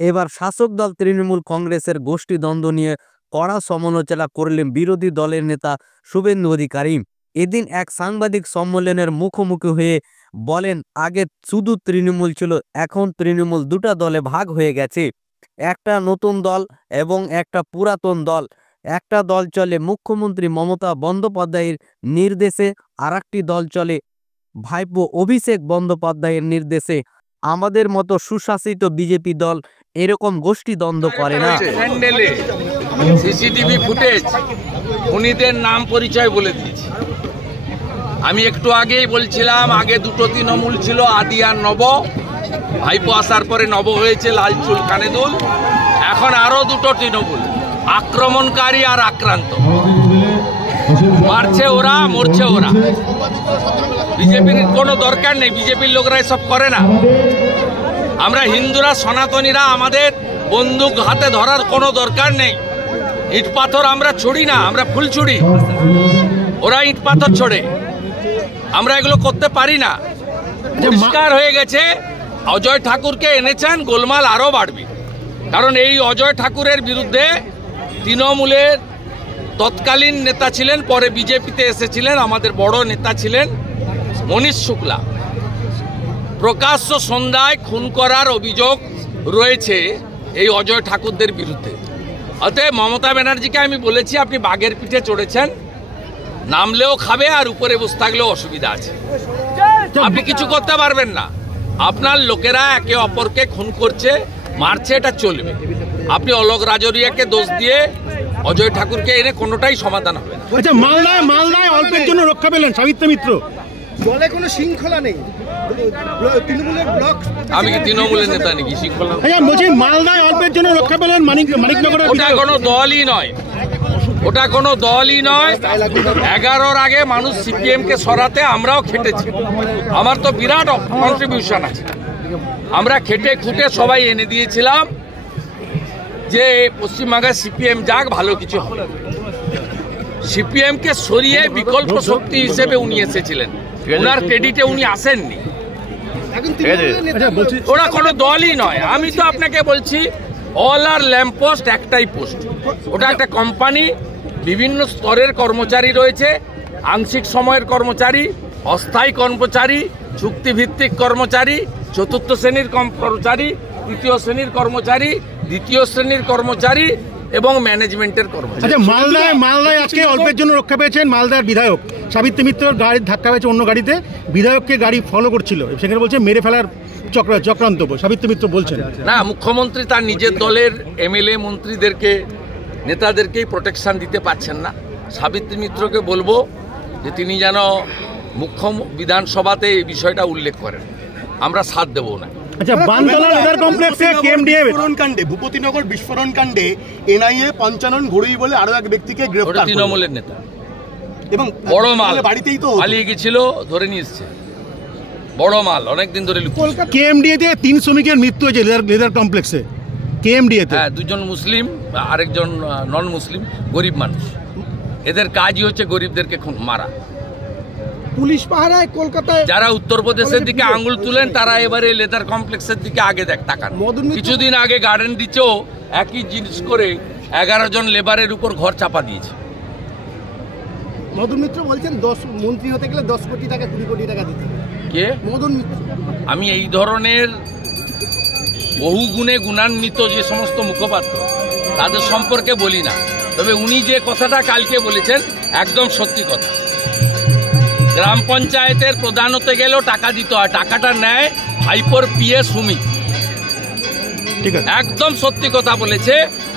এবার শাসক দল তৃণমূল কংগ্রেসের গোষ্ঠীদ্বন্দ্ব নিয়ে কড়া সমালোচনা করলেন বিরোধী দলের নেতা শুভেন্দু অধিকারী। এদিন এক সাংবাদিক সম্মেলনের মুখোমুখি হয়ে বলেন, আগে শুধু তৃণমূল ছিল, এখন তৃণমূল দুটা দলে ভাগ হয়ে গেছে। একটা নতুন দল এবং একটা পুরাতন দল। একটা দল চলে মুখ্যমন্ত্রী মমতা বন্দ্যোপাধ্যায়ের নির্দেশে, আরেকটি দল চলে ভাইপো অভিষেক বন্দ্যোপাধ্যায়ের নির্দেশে। আমাদের মতো সুশাসিত বিজেপি দল এরকম গোষ্ঠীদ্বন্দ্ব করে না। সিসিটিভি ফুটেজ খুনিদের নাম পরিচয় বলে দিয়েছি। আমি একটু আগেই বলছিলাম, আগে দুটো তৃণমূল ছিল, আদি আর নব। ভাইপো আসার পরে নব হয়েছে লালচুল কানেদুল। এখন আরো দুটো তৃণমূল, আক্রমণকারী আর আক্রান্ত। মারছে ওরা, মরছে ওরা। বিজেপির কোনো দরকার নেই, বিজেপির লোকরা এসব করে না। আমরা হিন্দুরা, সনাতনীরা, আমাদের বন্দুক হাতে ধরার কোনো দরকার নেই। ইট পাথর আমরা ছুড়ি না, আমরা ফুল ছুড়ি। ওরা ইট পাথর ছোড়ে, আমরা এগুলো করতে পারি না। পরিষ্কার হয়ে গেছে, অজয় ঠাকুরকে এনেছেন, গোলমাল আরো বাড়বে। কারণ এই অজয় ঠাকুরের বিরুদ্ধে তৃণমূলের তৎকালীন নেতা ছিলেন, পরে বিজেপিতে এসেছিলেন, আমাদের বড় নেতা ছিলেন মনীশ শুক্লা। প্রকাশ্য সন্ধ্যায় খুন করার অভিযোগ রয়েছে এই অজয় ঠাকুরদের বিরুদ্ধে। অতএব মমতা ব্যানার্জিকে আমি বলেছি, আপনি বাঘের পিঠে চড়েছেন, নামলেও খাবে আর উপরে বসে থাকলেও অসুবিধা আছে। আপনি কিছু করতে পারবেন না। আপনার লোকেরা একে অপরকে খুন করছে, মারছে, এটা চলবে। আপনি অলোক রাজরিয়াকে দোষ দিয়ে অজয় ঠাকুরকে এনে কোনোটাই সমাধান হবে না। আচ্ছা, মালদায় অল্পের জন্য রক্ষা পেলেন সাবিত্রী মিত্র। দলে কোনো শৃঙ্খলা নেই, তৃণমূলের ব্লক। আমি কি তৃণমূলের নেতা নাকি? শৃঙ্খলা বলছি, মালদায় অল্পের জন্য রক্ষা পেলেন মানিকনগরের। ওটা কোনো দলই নয়, ওটা কোনো দলই নয়। 11-র আগে মানুষ সিপিএম কে সরাতে আমরাও খেটেছি। আমার তো বিরাট কন্ট্রিবিউশন আছে। আমরা খেটে খুঁটে সবাই এনে দিয়েছিলাম যে পশ্চিমবাংলায় সিপিএম যাক, ভালো কিছু হবে। সিপিএম কে সরিয়ে বিকল্প শক্তি হিসেবে উনি এসেছিলেন, ওনার ক্রেডিটে উনি আসেননি। ওরা কোনো দলই নয়। আমি তো আপনাকে বলছি, অল আর ল্যাম্প পোস্ট একটাই পোস্ট। ওটা একটা কোম্পানি, বিভিন্ন স্তরের কর্মচারী রয়েছে, আংশিক সময়ের কর্মচারী, অস্থায়ী কর্মচারী, চুক্তিভিত্তিক কর্মচারী, চতুর্থ শ্রেণীর কর্মচারী, তৃতীয় শ্রেণীর কর্মচারী, দ্বিতীয় শ্রেণীর কর্মচারী এবং ম্যানেজমেন্টের কর্মচারী। আচ্ছা, মালদায় আজকে অল্পের জন্য রক্ষা পেয়েছেন মালদার বিধায়ক। সাবিত্রী মিত্র গাড়ির ধাক্কা পেয়েছে অন্য গাড়িতে, বিধায়ককে গাড়ি ফলো করছিল, সেখানে বলছে মেরে ফেলার চক্রান্ত। সাবিত্রী মিত্র বলছেন না, মুখ্যমন্ত্রী তার নিজের দলের এমএলএ মন্ত্রীদেরকে, নেতাদেরকেই প্রোটেকশন দিতে পারছেন না। সাবিত্রী মিত্রকে বলবো যে তিনি যেন মুখ্য বিধানসভাতে এই বিষয়টা উল্লেখ করেন, আমরা সাথ দেব না। আচ্ছা, বানতলা লেদার কমপ্লেক্সে কেএমডিএ বিস্ফোরণ কাণ্ডে, ভূপতিনগর বিস্ফোরণ কাণ্ডে এনআইএ পঞ্চানন ঘড়ুই বলে আরো এক ব্যক্তিকে গ্রেফতার। তৃণমূলের নেতা এবং বড় মাল বাড়িতেই তো পালিয়ে গেছিল, ধরে নিয়ে এসছে। বড় মাল অনেকদিন ধরে। কেএমডিএতে 3 শ্রমিকের মৃত্যু হয়েছে লেদার কমপ্লেক্সে। কেএমডিএতে হ্যাঁ, 2জন মুসলিম, আরেকজন নন মুসলিম, গরিব মানুষ। এদের কাজই হচ্ছে গরিবদেরকে মারা। পুলিশ পাহারায় কলকাতায় যারা উত্তরপ্রদেশের দিকে আঙ্গুল তুলেন, তারা এবারে লেদার কমপ্লেক্সের দিকে আগে তাকান। কিছুদিন আগে গার্ডেন দিচেও একই জিনিস করে 11 জন লেবারের উপর ঘর চাপা দিয়েছে। মদন মিত্র বলছেন 10 মন্ত্রী হতে গেলে 10 কোটি টাকা 20 কোটি টাকা দিতে হবে। কে? মদন মিত্র। আমি এই ধরনের বহু গুণে গুণান্বিত যে সমস্ত মুখপাত্র, তাদের সম্পর্কে বলি না। তবে উনি যে কথাটা কালকে বলেছেন একদম সত্যি কথা। গ্রাম পঞ্চায়েতের প্রধান হতে গেলেও টাকা দিতে হয়, টাকাটা নেয় ভাইপোর পিএ সুমিত। ঠিক আছে, একদম সত্যি কথা বলেছে।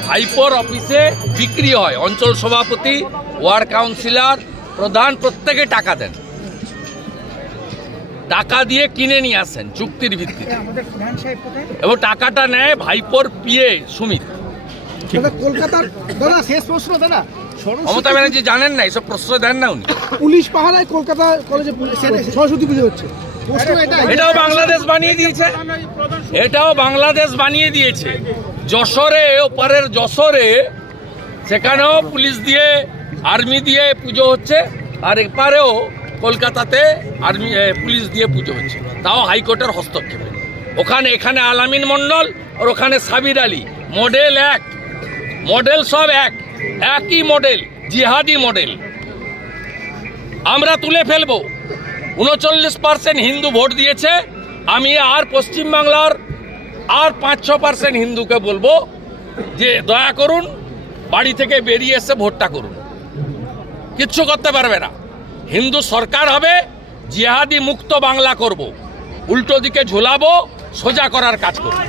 ভাইপোর অফিসে বিক্রি হয়, অঞ্চল সভাপতি, ওয়ার্ড কাউন্সিলর, প্রধান প্রত্যেকে টাকা দেন, টাকা দিয়ে কিনে নিয়ে আসেন চুক্তির ভিত্তিতে, এবং টাকাটা নেয় ভাইপোর পিএ সুমিত। কলকাতার দাদা শেষ প্রশ্ন, দাদা মমতা ব্যানার্জি জানেন না, এসব প্রশ্রয় দেন না উনি। পুলিশ পাহারায় কলকাতা কলেজে সরস্বতী পুজো হচ্ছে, এটাও বাংলাদেশ বানিয়ে দিয়েছে, এটাও বাংলাদেশ বানিয়ে দিয়েছে। যশোরে, ওপারের যশোরে, সেখানেও পুলিশ দিয়ে, আর্মি দিয়ে পুজো হচ্ছে, আর এপারেও কলকাতাতে আর্মি পুলিশ দিয়ে পুজো হচ্ছে, তাও হাইকোর্টের হস্তক্ষেপে। ওখানে এখানে আলামিন মন্ডল আর ওখানে সাবির আলী, মডেল এক, মডেল সব একই মডেল, জিহাদি মডেল। আমরা তুলে ফেলবো। 39% হিন্দু ভোট দিয়েছে। আমি আর পশ্চিমবাংলার আর 5-6% হিন্দুকে বলবো যে দয়া করুন বাড়ি থেকে বেরিয়ে এসে ভোটটা করুন। কিচ্ছু করতে পারবে না। হিন্দু সরকার হবে, জিহাদি মুক্ত বাংলা করব, উল্টো দিকে ঝুলাবো, সোজা করার কাজ করব।